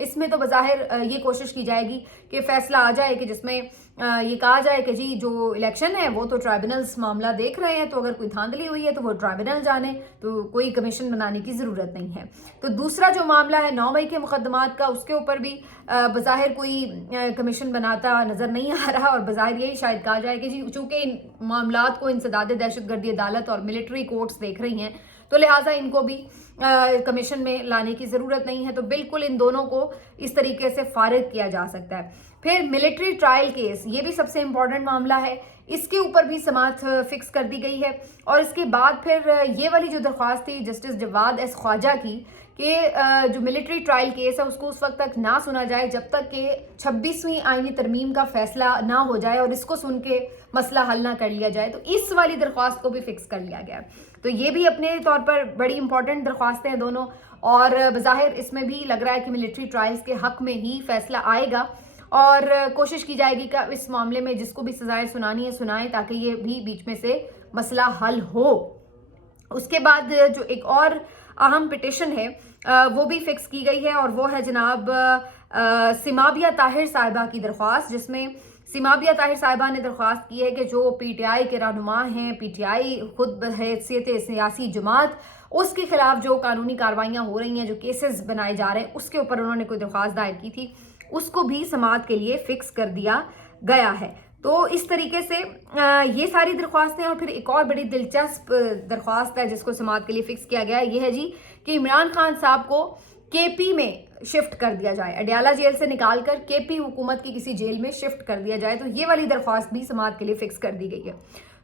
اس میں تو بظاہر یہ کوشش کی جائے گی کہ فیصلہ آ جائے کہ جس میں یہ کہا جائے کہ جی جو الیکشن ہے وہ تو ٹرائبونلز معاملہ دیکھ رہے ہیں، تو اگر کوئی دھاندلی ہوئی ہے تو وہ ٹرائبونل جانے، تو کوئی کمیشن بنانے کی ضرورت نہیں ہے۔ تو دوسرا جو معاملہ ہے 9 مئی کے مقدمات کا، اس کے اوپر بھی بظاہر کوئی کمیشن بناتا نظر نہیں آ رہا، اور بظاہر یہی شاید کہا جائے کہ جی چونکہ ان معاملات کو انسداد دہشت گردی عدالت اور ملٹری کورٹس دیکھ رہی ہیں، تو لہٰذا ان کو بھی کمیشن میں لانے کی ضرورت نہیں ہے، تو بالکل ان دونوں کو اس طریقے سے فارغ کیا جا سکتا ہے۔ پھر ملٹری ٹرائل کیس، یہ بھی سب سے امپورٹنٹ معاملہ ہے، اس کے اوپر بھی سماعت فکس کر دی گئی ہے، اور اس کے بعد پھر یہ والی جو درخواست تھی جسٹس جواد ایس خواجہ کی کہ جو ملٹری ٹرائل کیس ہے اس کو اس وقت تک نہ سنا جائے جب تک کہ 26ویں آئینی ترمیم کا فیصلہ نہ ہو جائے اور اس کو سن کے مسئلہ حل نہ کر لیا جائے، تو اس والی درخواست کو بھی فکس کر لیا گیا ہے۔ تو یہ بھی اپنے طور پر بڑی امپورٹنٹ درخواستیں ہیں دونوں، اور بظاہر اس میں بھی لگ رہا ہے کہ ملٹری ٹرائلز کے حق میں ہی فیصلہ آئے گا، اور کوشش کی جائے گی کہ اس معاملے میں جس کو بھی سزائیں سنانی ہے سنائیں، تاکہ یہ بھی بیچ میں سے مسئلہ حل ہو۔ اس کے بعد جو ایک اور اہم پٹیشن ہے وہ بھی فکس کی گئی ہے، اور وہ ہے جناب سمابیہ طاہر صاحبہ کی درخواست، جس میں سمابیہ طاہر صاحبہ نے درخواست کی ہے کہ جو پی ٹی آئی کے رہنما ہیں، پی ٹی آئی خود بحیثیت سیاسی جماعت، اس کے خلاف جو قانونی کارروائیاں ہو رہی ہیں، جو کیسز بنائے جا رہے ہیں، اس کے اوپر انہوں نے کوئی درخواست دائر کی تھی، اس کو بھی سماعت کے لیے فکس کر دیا گیا ہے۔ تو اس طریقے سے یہ ساری درخواستیں، اور پھر ایک اور بڑی دلچسپ درخواست ہے جس کو سماعت کے لیے فکس کیا گیا ہے، یہ ہے جی کہ عمران خان صاحب کو کے پی میں شفٹ کر دیا جائے، اڈیالہ جیل سے نکال کر کے پی حکومت کی کسی جیل میں شفٹ کر دیا جائے، تو یہ والی درخواست بھی سماعت کے لیے فکس کر دی گئی ہے۔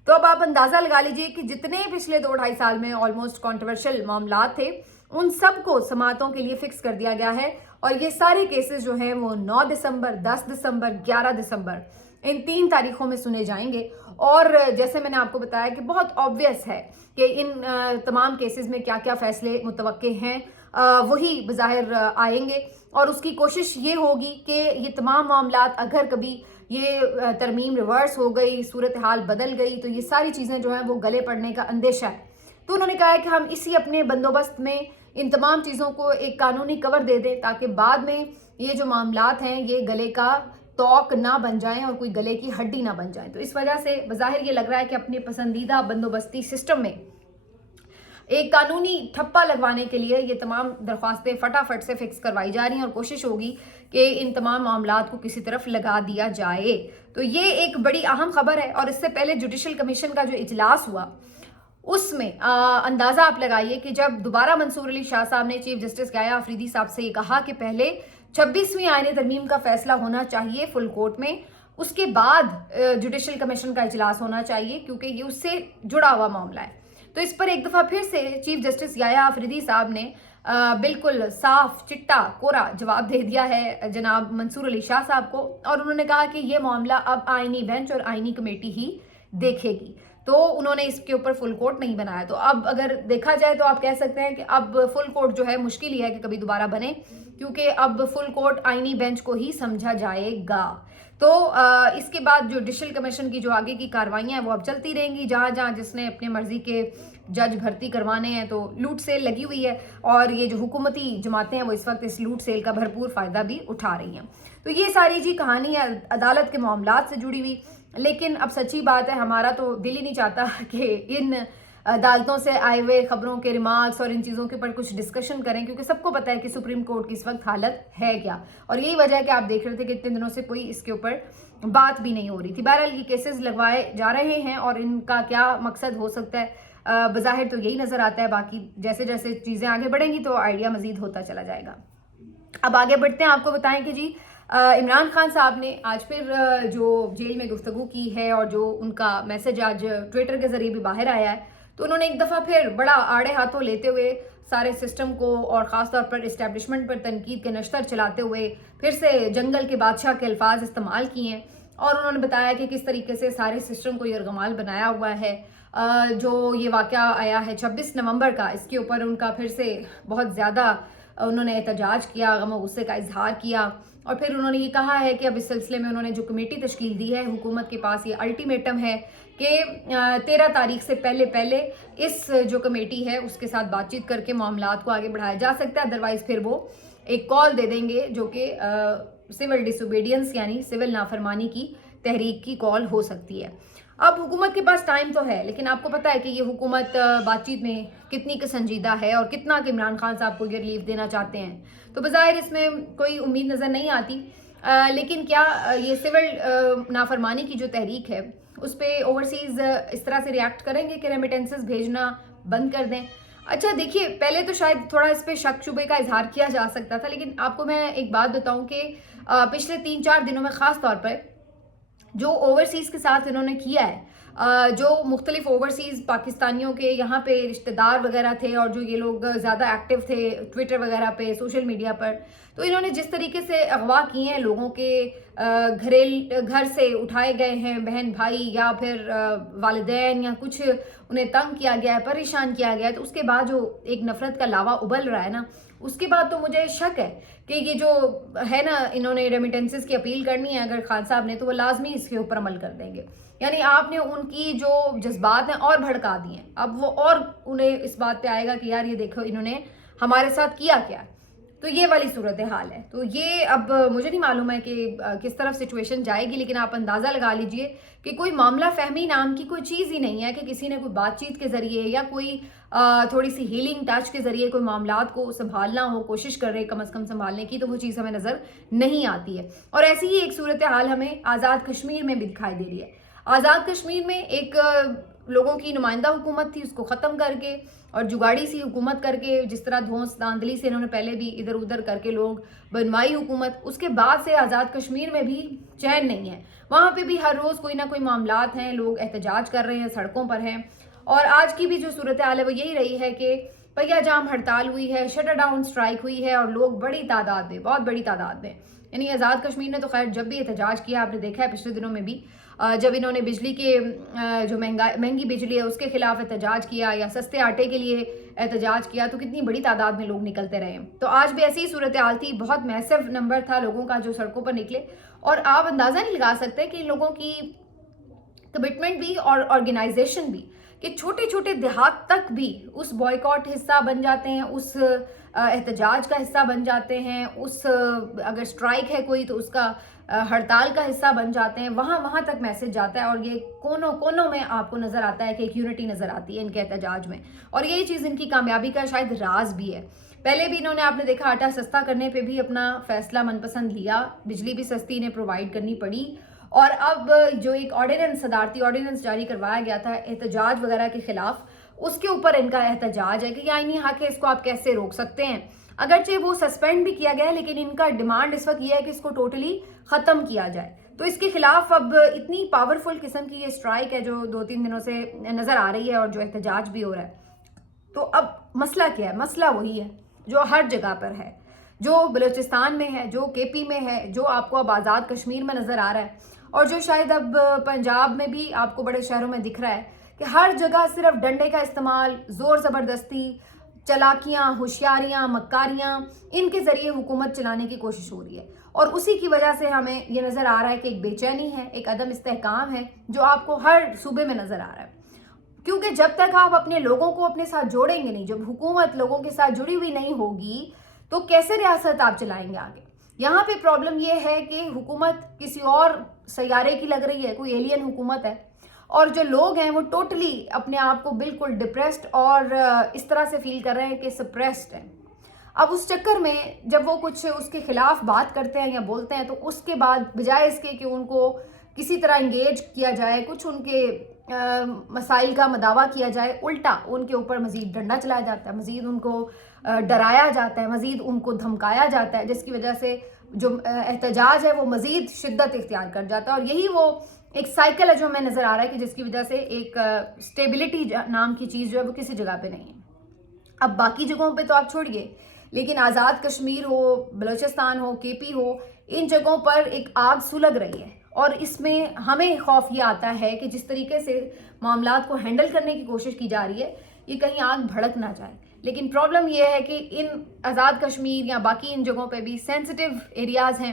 تو اب آپ اندازہ لگا لیجئے کہ جتنے پچھلے 2-2.5 سال میں آلموسٹ کنٹروورشل معاملات تھے، ان سب کو سماعتوں کے لیے فکس کر دیا گیا ہے، اور یہ سارے کیسز جو ہیں وہ 9 دسمبر، 10 دسمبر، 11 دسمبر ان 3 تاریخوں میں سنے جائیں گے۔ اور جیسے میں نے آپ کو بتایا کہ بہت آبویس ہے کہ ان تمام کیسز میں کیا کیا فیصلے متوقع ہیں، وہی بظاہر آئیں گے، اور اس کی کوشش یہ ہوگی کہ یہ تمام معاملات اگر کبھی یہ ترمیم ریورس ہو گئی، صورتحال بدل گئی، تو یہ ساری چیزیں جو ہیں وہ گلے پڑنے کا اندیشہ ہے۔ تو انہوں نے کہا ہے کہ ہم اسی اپنے بندوبست میں ان تمام چیزوں کو ایک قانونی کور دے دیں، تاکہ بعد میں یہ جو معاملات ہیں یہ گلے کا توق نہ بن جائیں اور کوئی گلے کی ہڈی نہ بن جائیں۔ تو اس وجہ سے بظاہر یہ لگ رہا ہے کہ اپنے پسندیدہ بندوبستی سسٹم میں ایک قانونی ٹھپا لگوانے کے لیے یہ تمام درخواستیں فٹافٹ سے فکس کروائی جا رہی ہیں، اور کوشش ہوگی کہ ان تمام معاملات کو کسی طرف لگا دیا جائے۔ تو یہ ایک بڑی اہم خبر ہے، اور اس سے پہلے جوڈیشل کمیشن کا جو اجلاس ہوا اس میں اندازہ آپ لگائیے کہ جب دوبارہ منصور علی شاہ صاحب نے چیف جسٹس یحییٰ آفریدی صاحب سے یہ کہا کہ پہلے 26ویں آئین ترمیم کا فیصلہ ہونا چاہیے فل کورٹ میں، اس کے بعد جوڈیشل کمیشن کا اجلاس ہونا چاہیے، کیونکہ یہ اس سے جڑا ہوا معاملہ ہے۔ تو اس پر ایک دفعہ پھر سے چیف جسٹس یحییٰ آفریدی صاحب نے بالکل صاف چٹا کورا جواب دے دیا ہے جناب منصور علی شاہ صاحب کو، اور انہوں نے کہا کہ یہ معاملہ اب آئینی بینچ اور آئینی کمیٹی ہی دیکھے گی۔ تو انہوں نے اس کے اوپر فل کورٹ نہیں بنایا۔ تو اب اگر دیکھا جائے تو آپ کہہ سکتے ہیں کہ اب فل کورٹ جو ہے مشکل ہی ہے کہ کبھی دوبارہ بنے، کیونکہ اب فل کورٹ آئینی بینچ کو ہی سمجھا جائے گا۔ تو اس کے بعد جو جوڈیشل کمیشن کی جو آگے کی کاروائیاں ہیں وہ اب چلتی رہیں گی، جہاں جہاں جس نے اپنے مرضی کے جج بھرتی کروانے ہیں، تو لوٹ سیل لگی ہوئی ہے، اور یہ جو حکومتی جماعتیں ہیں وہ اس وقت اس لوٹ سیل کا بھرپور فائدہ بھی اٹھا رہی ہیں۔ تو یہ ساری جی کہانی ہے عدالت کے معاملات سے جڑی ہوئی، لیکن اب سچی بات ہے ہمارا تو دل ہی نہیں چاہتا کہ ان عدالتوں سے آئے ہوئے خبروں کے ریمارکس اور ان چیزوں کے اوپر کچھ ڈسکشن کریں، کیونکہ سب کو پتہ ہے کہ سپریم کورٹ کی اس وقت حالت ہے کیا، اور یہی وجہ ہے کہ آپ دیکھ رہے تھے کہ اتنے دنوں سے کوئی اس کے اوپر بات بھی نہیں ہو رہی تھی۔ بہرحال یہ کیسز لگوائے جا رہے ہیں، اور ان کا کیا مقصد ہو سکتا ہے بظاہر تو یہی نظر آتا ہے، باقی جیسے جیسے چیزیں آگے بڑھیں گی تو آئیڈیا مزید ہوتا چلا جائے گا۔ اب آگے بڑھتے ہیں، آپ کو بتائیں کہ جی عمران خان صاحب نے آج پھر جو جیل میں گفتگو کی ہے، اور جو ان کا میسج آج ٹویٹر کے ذریعے بھی باہر آیا ہے، تو انہوں نے ایک دفعہ پھر بڑا آڑے ہاتھوں لیتے ہوئے سارے سسٹم کو اور خاص طور پر اسٹیبلشمنٹ پر تنقید کے نشتر چلاتے ہوئے پھر سے جنگل کے بادشاہ کے الفاظ استعمال کیے ہیں، اور انہوں نے بتایا کہ کس طریقے سے سارے سسٹم کو یرغمال بنایا ہوا ہے۔ جو یہ واقعہ آیا ہے 26 نومبر کا، اس کے اوپر ان کا پھر سے بہت زیادہ انہوں نے احتجاج کیا، غم و غصے کا اظہار کیا، اور پھر انہوں نے یہ کہا ہے کہ اب اس سلسلے میں انہوں نے جو کمیٹی تشکیل دی ہے، حکومت کے پاس یہ الٹیمیٹم ہے کہ 13 تاریخ سے پہلے اس جو کمیٹی ہے اس کے ساتھ بات چیت کر کے معاملات کو آگے بڑھایا جا سکتا ہے، ادروائز پھر وہ ایک کال دے دیں گے جو کہ سول ڈسوبیڈینس یعنی سول نافرمانی کی تحریک کی کال ہو سکتی ہے. اب حکومت کے پاس ٹائم تو ہے، لیکن آپ کو پتہ ہے کہ یہ حکومت بات چیت میں کتنی سنجیدہ ہے اور کتنا کہ عمران خان صاحب کو یہ ریلیف دینا چاہتے ہیں. تو بظاہر اس میں کوئی امید نظر نہیں آتی. لیکن کیا یہ سول نافرمانی کی جو تحریک ہے اس پہ اوورسیز اس طرح سے ریاکٹ کریں گے کہ ریمیٹنسز بھیجنا بند کر دیں؟ اچھا دیکھیے، پہلے تو شاید تھوڑا اس پہ شک شبے کا اظہار کیا جا سکتا تھا، لیکن آپ کو میں ایک بات بتاؤں کہ پچھلے 3-4 دنوں میں خاص طور پر جو اوورسیز کے ساتھ انہوں نے کیا ہے، جو مختلف اوورسیز پاکستانیوں کے یہاں پہ رشتہ دار وغیرہ تھے اور جو یہ لوگ زیادہ ایکٹیو تھے ٹویٹر وغیرہ پہ، سوشل میڈیا پر، تو انہوں نے جس طریقے سے اغوا کیے ہیں لوگوں کے، گھر سے اٹھائے گئے ہیں بہن بھائی یا پھر والدین، یا کچھ انہیں تنگ کیا گیا ہے، پریشان کیا گیا ہے، تو اس کے بعد جو ایک نفرت کا لاوا ابل رہا ہے نا، اس کے بعد تو مجھے شک ہے کہ یہ جو ہے نا، انہوں نے ریمیٹنسز کی اپیل کرنی ہے اگر خان صاحب نے، تو وہ لازمی اس کے اوپر عمل کر دیں گے. یعنی آپ نے ان کی جو جذبات ہیں اور بھڑکا دیے ہیں، اب وہ اور انہیں اس بات پہ آئے گا کہ یار یہ دیکھو انہوں نے ہمارے ساتھ کیا کیا. تو یہ والی صورتحال ہے. تو یہ اب مجھے نہیں معلوم ہے کہ کس طرف سچویشن جائے گی، لیکن آپ اندازہ لگا لیجئے کہ کوئی معاملہ فہمی نام کی کوئی چیز ہی نہیں ہے کہ کسی نے کوئی بات چیت کے ذریعے یا کوئی تھوڑی سی ہیلنگ ٹچ کے ذریعے کوئی معاملات کو سنبھالنا ہو، کوشش کر رہے کم از کم سنبھالنے کی، تو وہ چیز ہمیں نظر نہیں آتی ہے. اور ایسی ہی ایک صورتحال ہمیں آزاد کشمیر میں بھی دکھائی دے رہی ہے. آزاد کشمیر میں ایک لوگوں کی نمائندہ حکومت تھی، اس کو ختم کر کے اور جگاڑی سی حکومت کر کے، جس طرح دھونس داندلی سے انہوں نے پہلے بھی ادھر ادھر کر کے لوگ بنوائی حکومت، اس کے بعد سے آزاد کشمیر میں بھی چین نہیں ہے. وہاں پہ بھی ہر روز کوئی نہ کوئی معاملات ہیں، لوگ احتجاج کر رہے ہیں، سڑکوں پر ہیں. اور آج کی بھی جو صورتحال ہے وہ یہی رہی ہے کہ پہیا جام ہڑتال ہوئی ہے، شٹر ڈاؤن سٹرائک ہوئی ہے، اور لوگ بڑی تعداد میں، بہت بڑی تعداد میں، یعنی آزاد کشمیر نے تو خیر جب بھی احتجاج کیا آپ نے دیکھا ہے پچھلے دنوں میں بھی، جب انہوں نے بجلی کے جو مہنگی بجلی ہے اس کے خلاف احتجاج کیا یا سستے آٹے کے لیے احتجاج کیا، تو کتنی بڑی تعداد میں لوگ نکلتے رہے. تو آج بھی ایسی ہی صورتحال تھی، بہت میسو نمبر تھا لوگوں کا جو سڑکوں پر نکلے. اور آپ اندازہ نہیں لگا سکتے کہ ان لوگوں کی کمٹمنٹ بھی اور آرگنائزیشن بھی، کہ چھوٹے چھوٹے دیہات تک بھی اس بوائیکاٹ حصہ بن جاتے ہیں، اس احتجاج کا حصہ بن جاتے ہیں، اس اگر سٹرائک ہے کوئی تو اس کا ہڑتال کا حصہ بن جاتے ہیں. وہاں تک میسج جاتا ہے، اور یہ کونوں میں آپ کو نظر آتا ہے کہ ایک یونٹی نظر آتی ہے ان کے احتجاج میں. اور یہی چیز ان کی کامیابی کا شاید راز بھی ہے. پہلے بھی انہوں نے آپ نے دیکھا آٹا سستا کرنے پہ بھی اپنا فیصلہ من پسند لیا، بجلی بھی سستی انہیں پرووائڈ کرنی پڑی. اور اب جو ایک آرڈیننس، صدارتی آرڈیننس جاری کروایا گیا تھا احتجاج وغیرہ کے خلاف، اس کے اوپر ان کا احتجاج ہے کہ آئینی حق ہے، اس کو آپ کیسے روک سکتے ہیں. اگرچہ وہ سسپینڈ بھی کیا گیا، لیکن ان کا ڈیمانڈ اس وقت یہ ہے کہ اس کو ٹوٹلی ختم کیا جائے. تو اس کے خلاف اب اتنی پاورفل قسم کی یہ سٹرائک ہے جو 2-3 دنوں سے نظر آ رہی ہے، اور جو احتجاج بھی ہو رہا ہے. تو اب مسئلہ کیا ہے؟ مسئلہ وہی ہے جو ہر جگہ پر ہے، جو بلوچستان میں ہے، جو کے پی میں ہے، جو آپ کو اب آزاد کشمیر میں نظر آ رہا ہے، اور جو شاید اب پنجاب میں بھی آپ کو بڑے شہروں میں دکھ رہا ہے کہ ہر جگہ صرف ڈنڈے کا استعمال، زور زبردستی، چلاکیاں، ہوشیاریاں، مکاریاں، ان کے ذریعے حکومت چلانے کی کوشش ہو رہی ہے. اور اسی کی وجہ سے ہمیں یہ نظر آ رہا ہے کہ ایک بے چینی ہے، ایک عدم استحکام ہے جو آپ کو ہر صوبے میں نظر آ رہا ہے. کیونکہ جب تک آپ اپنے لوگوں کو اپنے ساتھ جوڑیں گے نہیں، جب حکومت لوگوں کے ساتھ جڑی ہوئی نہیں ہوگی، تو کیسے ریاست آپ چلائیں گے آگے؟ یہاں پہ پرابلم یہ ہے کہ حکومت کسی اور سیارے کی لگ رہی ہے، کوئی ایلین حکومت ہے، اور جو لوگ ہیں وہ ٹوٹلی اپنے آپ کو بالکل ڈپریسڈ اور اس طرح سے فیل کر رہے ہیں کہ سپریسڈ ہیں. اب اس چکر میں جب وہ کچھ اس کے خلاف بات کرتے ہیں یا بولتے ہیں، تو اس کے بعد بجائے اس کے کہ ان کو کسی طرح انگیج کیا جائے، کچھ ان کے مسائل کا مداوع کیا جائے، الٹا ان کے اوپر مزید ڈنڈا چلایا جاتا ہے، مزید ان کو ڈرایا جاتا ہے، مزید ان کو دھمکایا جاتا ہے، جس کی وجہ سے جو احتجاج ہے وہ مزید شدت اختیار کر جاتا ہے. اور یہی وہ ایک سائیکل ہے جو ہمیں نظر آ رہا ہے کہ جس کی وجہ سے ایک سٹیبلٹی نام کی چیز جو ہے وہ کسی جگہ پہ نہیں ہے. اب باقی جگہوں پہ تو آپ چھوڑیے، لیکن آزاد کشمیر ہو، بلوچستان ہو، کے پی ہو، ان جگہوں پر ایک آگ سلگ رہی ہے. اور اس میں ہمیں خوف یہ آتا ہے کہ جس طریقے سے معاملات کو ہینڈل کرنے کی کوشش کی جا رہی ہے، یہ کہیں آگ بھڑک نہ جائے. لیکن پرابلم یہ ہے کہ ان آزاد کشمیر یا باقی ان جگہوں پہ بھی سینسٹیو ایریاز ہیں،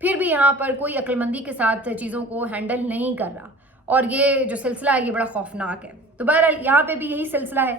پھر بھی یہاں پر کوئی عقل مندی کے ساتھ چیزوں کو ہینڈل نہیں کر رہا. اور یہ جو سلسلہ ہے یہ بڑا خوفناک ہے. تو بہرحال یہاں پہ بھی یہی سلسلہ ہے.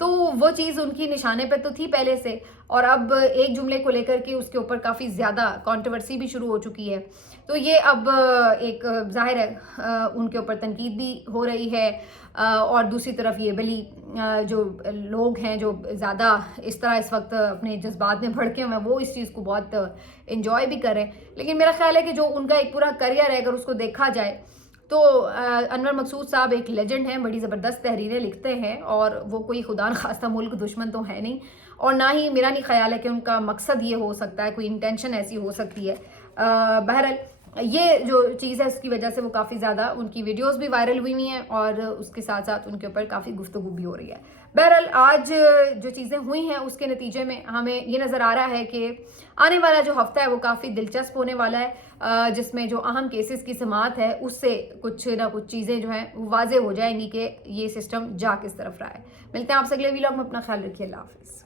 تو وہ چیز ان کی نشانے پہ تو تھی پہلے سے، اور اب ایک جملے کو لے کر کے اس کے اوپر کافی زیادہ کنٹروورسی بھی شروع ہو چکی ہے. تو یہ اب ایک ظاہر ہے ان کے اوپر تنقید بھی ہو رہی ہے، اور دوسری طرف یہ بلی جو لوگ ہیں جو زیادہ اس طرح اس وقت اپنے جذبات میں بھڑکے ہوئے ہیں وہ اس چیز کو بہت انجوائے بھی کر رہے ہیں. لیکن میرا خیال ہے کہ جو ان کا ایک پورا کریئر ہے اگر اس کو دیکھا جائے تو انور مقصود صاحب ایک لیجنڈ ہیں، بڑی زبردست تحریریں لکھتے ہیں، اور وہ کوئی خدا نخواستہ ملک دشمن تو ہے نہیں، اور نہ ہی میرا نہیں خیال ہے کہ ان کا مقصد یہ ہو سکتا ہے، کوئی انٹینشن ایسی ہو سکتی ہے. بہرحال یہ جو چیز ہے اس کی وجہ سے وہ کافی زیادہ ان کی ویڈیوز بھی وائرل ہوئی ہوئی ہیں، اور اس کے ساتھ ساتھ ان کے اوپر کافی گفتگو بھی ہو رہی ہے. بہرحال آج جو چیزیں ہوئی ہیں اس کے نتیجے میں ہمیں یہ نظر آ رہا ہے کہ آنے والا جو ہفتہ ہے وہ کافی دلچسپ ہونے والا ہے، جس میں جو اہم کیسز کی سماعت ہے اس سے کچھ نہ کچھ چیزیں جو ہیں وہ واضح ہو جائیں گی کہ یہ سسٹم جا کس طرف رہا ہے. ملتے ہیں آپ سے اگلے ویلاگ میں، اپنا خیال رکھیے، اللہ حافظ.